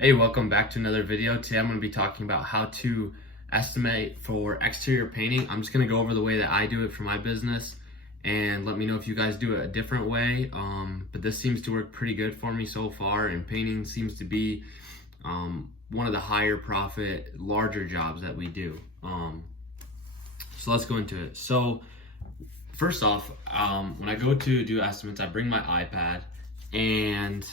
Hey, welcome back to another video. Today I'm going to be talking about how to estimate for exterior painting. I'm just going to go over the way that I do it for my business and let me know if you guys do it a different way. But this seems to work pretty good for me so far, and painting seems to be one of the higher profit, larger jobs that we do. So let's go into it. So first off, when I go to do estimates, I bring my iPad, and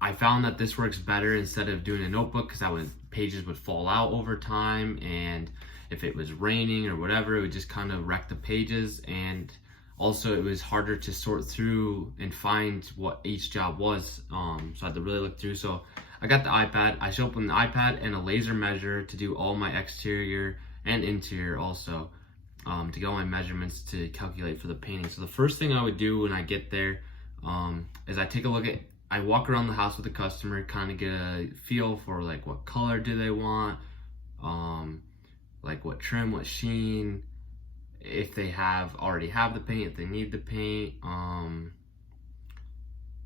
I found that this works better instead of doing a notebook, because pages would fall out over time, and if it was raining or whatever, it would just kind of wreck the pages, and also it was harder to sort through and find what each job was. So I had to really look through. So I got the iPad. I show up with an iPad and a laser measure to do all my exterior and interior also, to get all my measurements to calculate for the painting. So the first thing I would do when I get there is I walk around the house with the customer, kind of get a feel for like what color do they want, like what trim, what sheen, if they already have the paint, if they need the paint,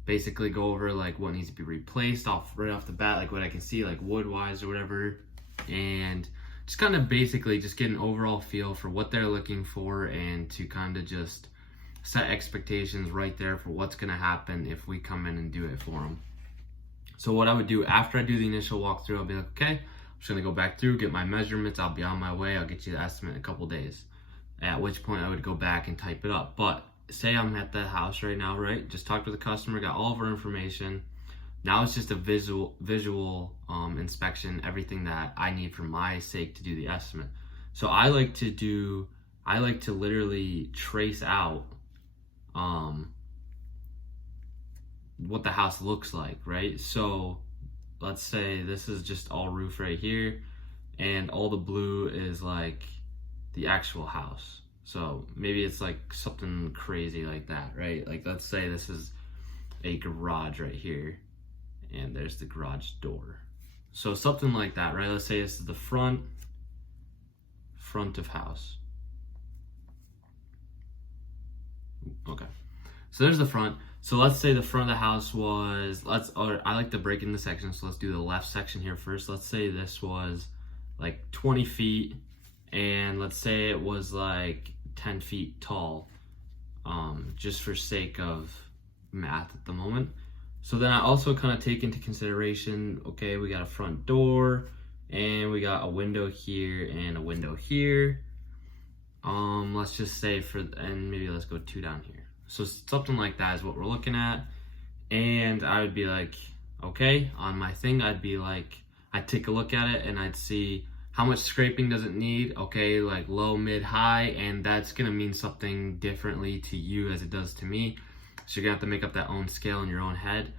basically go over like what needs to be replaced right off the bat, like what I can see, like wood wise or whatever, and just kind of basically just get an overall feel for what they're looking for, and to kind of just set expectations right there for what's going to happen if we come in and do it for them. So what I would do after I do the initial walkthrough, I'll be like, okay, I'm just going to go back through, get my measurements, I'll be on my way, I'll get you the estimate in a couple days. At which point I would go back and type it up. But say I'm at the house right now, right? Just talked to the customer, got all of our information. Now it's just a visual inspection, everything that I need for my sake to do the estimate. So I like to literally trace out what the house looks like, right? So let's say this is just all roof right here, and all the blue is like the actual house. So maybe it's like something crazy like that, right? Like let's say this is a garage right here, and there's the garage door. So something like that, right? Let's say this is the front of house. Okay, so there's the front. So let's say the front of the house was, I like to break into sections, so let's do the left section here first. Let's say this was like 20 feet, and let's say it was like 10 feet tall, just for sake of math at the moment. So then I also kind of take into consideration, okay, we got a front door, and we got a window here and a window here. Let's just say and maybe let's go 2 down here. So something like that is what we're looking at. And I would be like, okay, on my thing, I'd take a look at it, and I'd see how much scraping does it need, okay, like low, mid, high, and that's gonna mean something differently to you as it does to me. So you're gonna have to make up that own scale in your own head.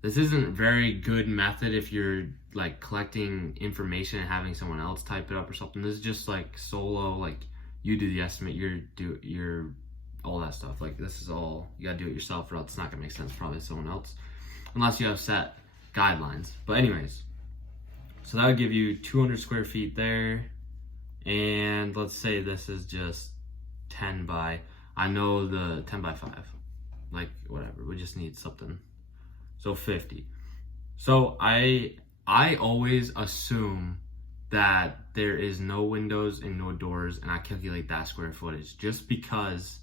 This isn't a very good method if you're like collecting information and having someone else type it up or something. This is just like solo, like you do the estimate, you're all that stuff. Like this is all, you gotta do it yourself, or else it's not gonna make sense probably to someone else, unless you have set guidelines. But anyways, so that would give you 200 square feet there. And let's say this is just 10 by, I know the 10 by 5, like whatever, we just need something. So 50. So I always assume that there is no windows and no doors, and I calculate that square footage just because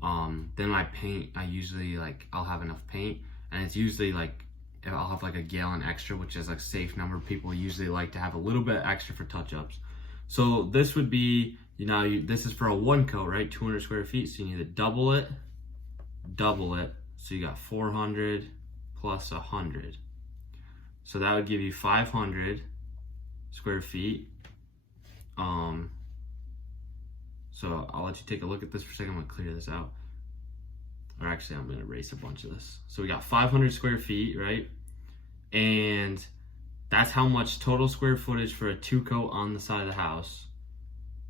then my paint, I'll have enough paint, and it's usually like I'll have like a gallon extra, which is like a safe number. People usually like to have a little bit extra for touch-ups. So this would be, this is for a 1 coat, right? 200 square feet, so you need to double it. So you got 400 plus 100. So that would give you 500 square feet. So I'll let you take a look at this for a second. I'm gonna clear this out. Or actually, I'm gonna erase a bunch of this. So we got 500 square feet, right? And that's how much total square footage for a 2 coat on the side of the house.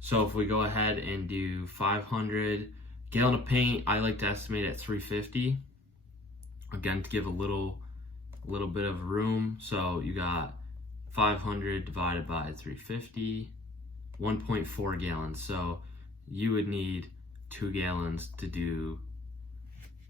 So if we go ahead and do 500 gallon of paint, I like to estimate at 350. Again, to give a little bit of room. So you got 500 divided by 350, 1.4 gallons. So you would need 2 gallons to do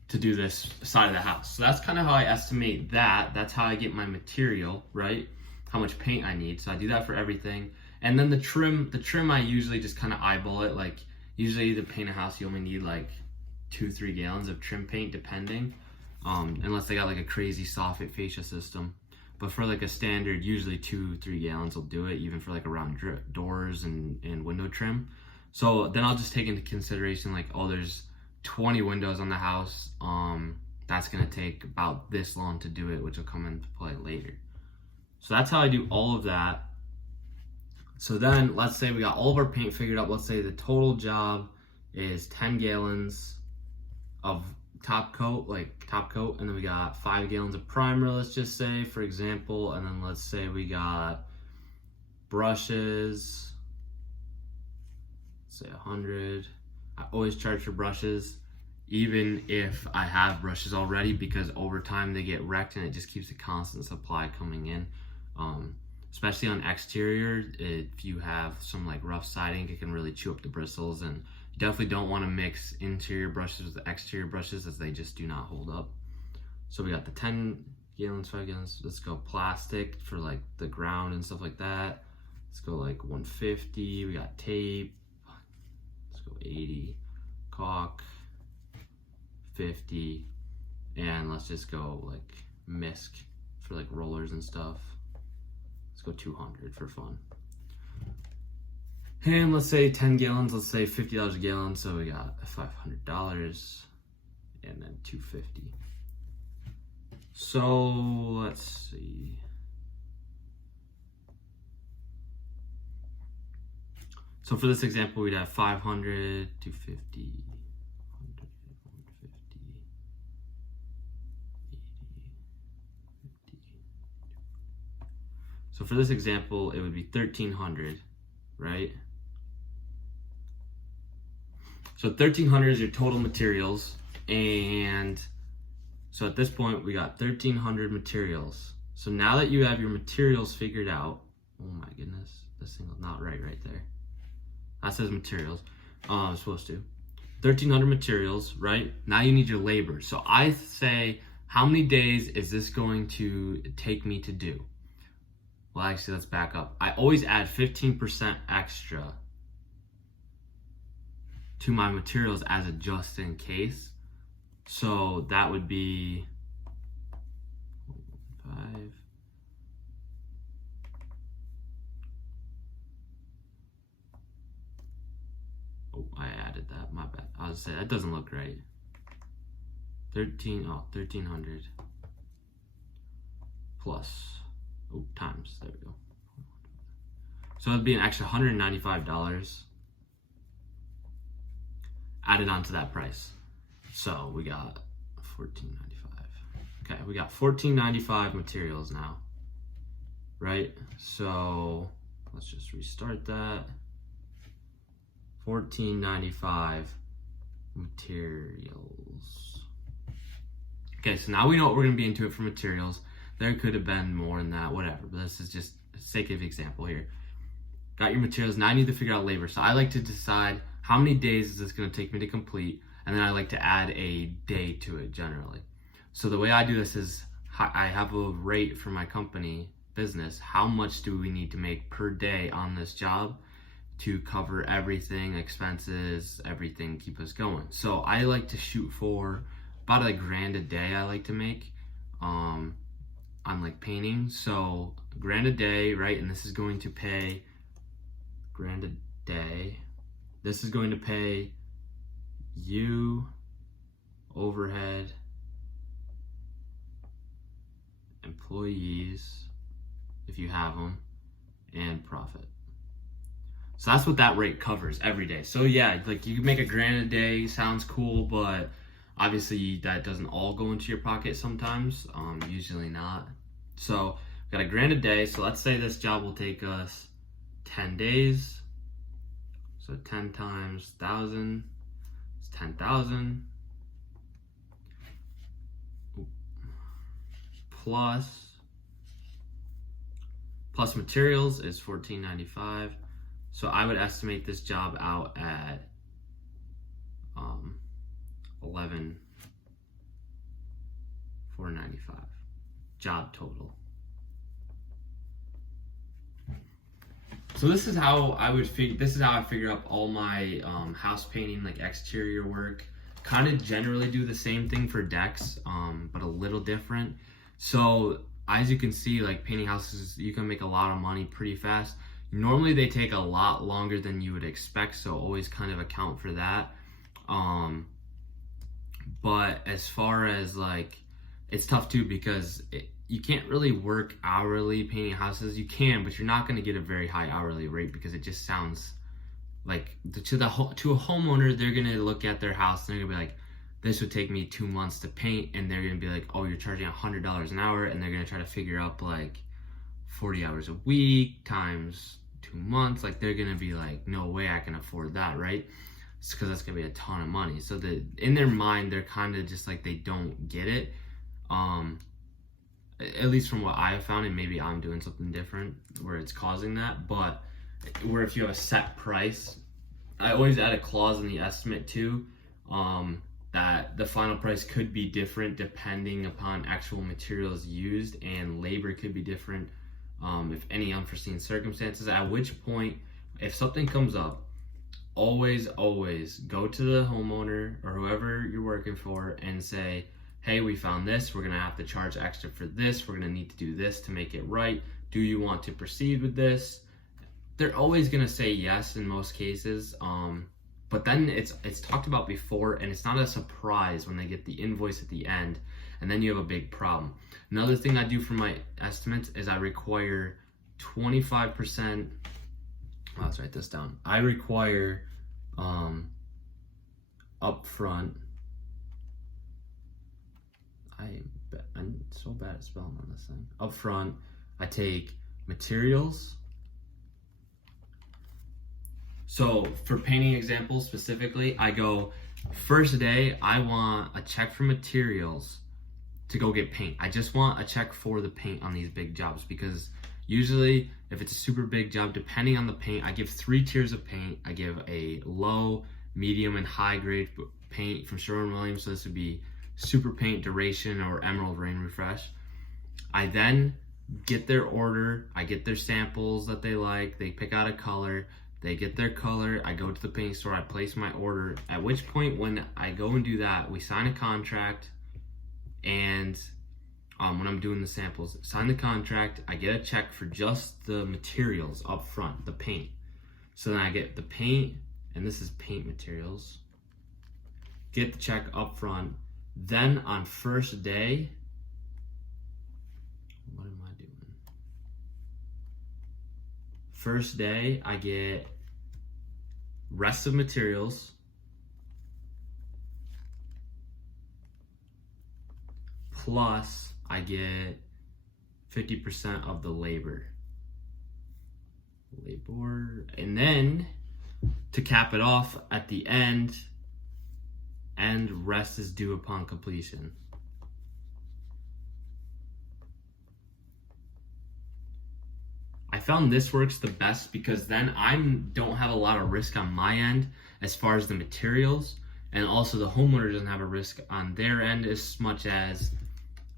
to do this side of the house. So that's kind of how I estimate that. That's how I get my material, right? How much paint I need. So I do that for everything. And then the trim I usually just kind of eyeball it. Like usually to paint a house, you only need like 2-3 gallons of trim paint, depending. Unless they got like a crazy soffit fascia system. But for like a standard, usually 2-3 gallons will do it, even for like around doors and window trim. So then I'll just take into consideration like, oh, there's 20 windows on the house. That's gonna take about this long to do it, which will come into play later. So that's how I do all of that. So then let's say we got all of our paint figured out. Let's say the total job is 10 gallons of top coat, and then we got 5 gallons of primer, let's just say, for example. And then let's say we got brushes, let's say 100. I always charge for brushes, even if I have brushes already, because over time they get wrecked and it just keeps a constant supply coming in. Especially on exterior, if you have some like rough siding, it can really chew up the bristles, and you definitely don't want to mix interior brushes with exterior brushes, as they just do not hold up. So we got the 10 gallons, 5 gallons. Let's go plastic for like the ground and stuff like that. Let's go like 150. We got tape. Let's go 80. Caulk 50. And let's just go like misc for like rollers and stuff. Let's go 200 for fun. And let's say 10 gallons, let's say $50 a gallon. So we got $500 and then 250. So let's see. So for this example, we'd have 500, 250, 100, 150, 80, 50. So for this example, it would be 1,300, right? So 1,300 is your total materials, and so at this point we got 1,300 materials. So now that you have your materials figured out, oh my goodness, this thing is not right there. That says materials. I'm supposed to. 1,300 materials, right? Now you need your labor. So I say, how many days is this going to take me to do? Well, actually, let's back up. I always add 15% extra to my materials as a just in case. So that would be 5. Oh, I added that, my bad. I was saying that doesn't look right. 1,300 plus, times, there we go. So it'd be an extra $195 added onto that price. So we got $14.95. Okay, we got $14.95 materials now, right? So let's just restart that. $14.95 materials. Okay, so now we know what we're gonna be into it for materials. There could have been more than that, whatever, but this is just for the sake of example here. Got your materials, now I need to figure out labor. So I like to decide how many days is this gonna take me to complete, and then I like to add a day to it generally. So the way I do this is I have a rate for my company business. How much do we need to make per day on this job to cover everything, expenses, everything, keep us going? So I like to shoot for about $1,000 a day. I like to make on like painting. So $1,000 a day, right? And this is going to pay $1,000 a day. This is going to pay you overhead, employees, if you have them, and profit. So that's what that rate covers every day. So yeah, like you can make $1,000 a day, sounds cool, but obviously that doesn't all go into your pocket sometimes, usually not. So we got $1,000 a day. So let's say this job will take us 10 days. So 10 times 1,000 is 10,000. Plus materials is $14.95. So I would estimate this job out at 11 $495 job total. So this is how I figure up all my house painting, like exterior work. Kind of generally do the same thing for decks, but a little different. So as you can see, like painting houses, you can make a lot of money pretty fast. Normally they take a lot longer than you would expect, so always kind of account for that. But as far as like, it's tough too because you can't really work hourly painting houses. You can, but you're not going to get a very high hourly rate because it just sounds like to a homeowner, they're going to look at their house and they're going to be like, this would take me 2 months to paint, and they're going to be like, oh, you're charging $100 an hour, and they're going to try to figure up like 40 hours a week times 2 months. Like they're going to be like, no way I can afford that, right? It's because that's going to be a ton of money. So in their mind, they're kind of just like, they don't get it. At least from what I've found, and maybe I'm doing something different where it's causing that, but where if you have a set price, I always add a clause in the estimate too, that the final price could be different depending upon actual materials used, and labor could be different if any unforeseen circumstances, at which point, if something comes up, always go to the homeowner or whoever you're working for and say, hey, we found this, we're gonna have to charge extra for this, we're gonna need to do this to make it right. Do you want to proceed with this? They're always gonna say yes in most cases, but then it's talked about before, and it's not a surprise when they get the invoice at the end, and then you have a big problem. Another thing I do for my estimates is I require 25%, let's write this down. I require upfront, I'm so bad at spelling on this thing. Up front, I take materials. So for painting examples specifically, I go, first day, I want a check for materials to go get paint. I just want a check for the paint on these big jobs, because usually if it's a super big job, depending on the paint, I give 3 tiers of paint. I give a low, medium, and high grade paint from Sherwin-Williams. So this would be Super Paint, Duration, or Emerald Rain Refresh. I then get their order, I get their samples that they like, they pick out a color, they get their color, I go to the paint store, I place my order, at which point when I go and do that, we sign a contract, and when I'm doing the samples, sign the contract, I get a check for just the materials up front, the paint. So then I get the paint, and this is paint materials, get the check up front. Then on first day, what am I doing? First day, I get rest of materials plus I get 50% of the labor. And then to cap it off at the end, and rest is due upon completion. I found this works the best because then I don't have a lot of risk on my end as far as the materials, and also the homeowner doesn't have a risk on their end as much as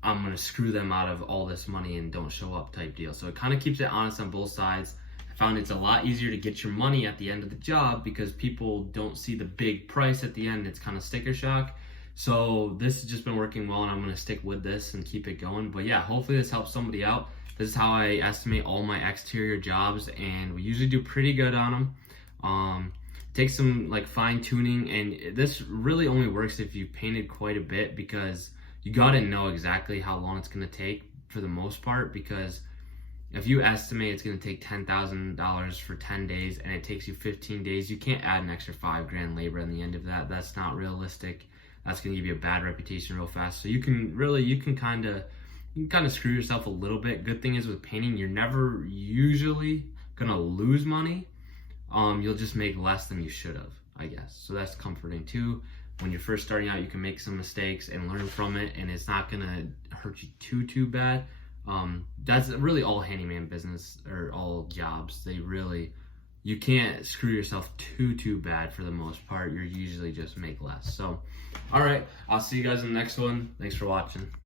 I'm gonna screw them out of all this money and don't show up type deal. So it kind of keeps it honest on both sides. Found it's a lot easier to get your money at the end of the job because people don't see the big price at the end. It's kind of sticker shock. So this has just been working well, and I'm going to stick with this and keep it going. But yeah, hopefully this helps somebody out. This is how I estimate all my exterior jobs, and we usually do pretty good on them. Takes some like fine tuning, and this really only works if you painted quite a bit, because you got to know exactly how long it's going to take for the most part, because if you estimate it's going to take $10,000 for 10 days and it takes you 15 days, you can't add an extra $5,000 labor on the end of that. That's not realistic. That's going to give you a bad reputation real fast. So you can kind of screw yourself a little bit. Good thing is with painting, you're never usually going to lose money. You'll just make less than you should have, I guess. So that's comforting too. When you're first starting out, you can make some mistakes and learn from it, and it's not going to hurt you too bad. That's really all handyman business, or all jobs. You can't screw yourself too bad for the most part. You're usually just make less. So, all right, I'll see you guys in the next one. Thanks for watching.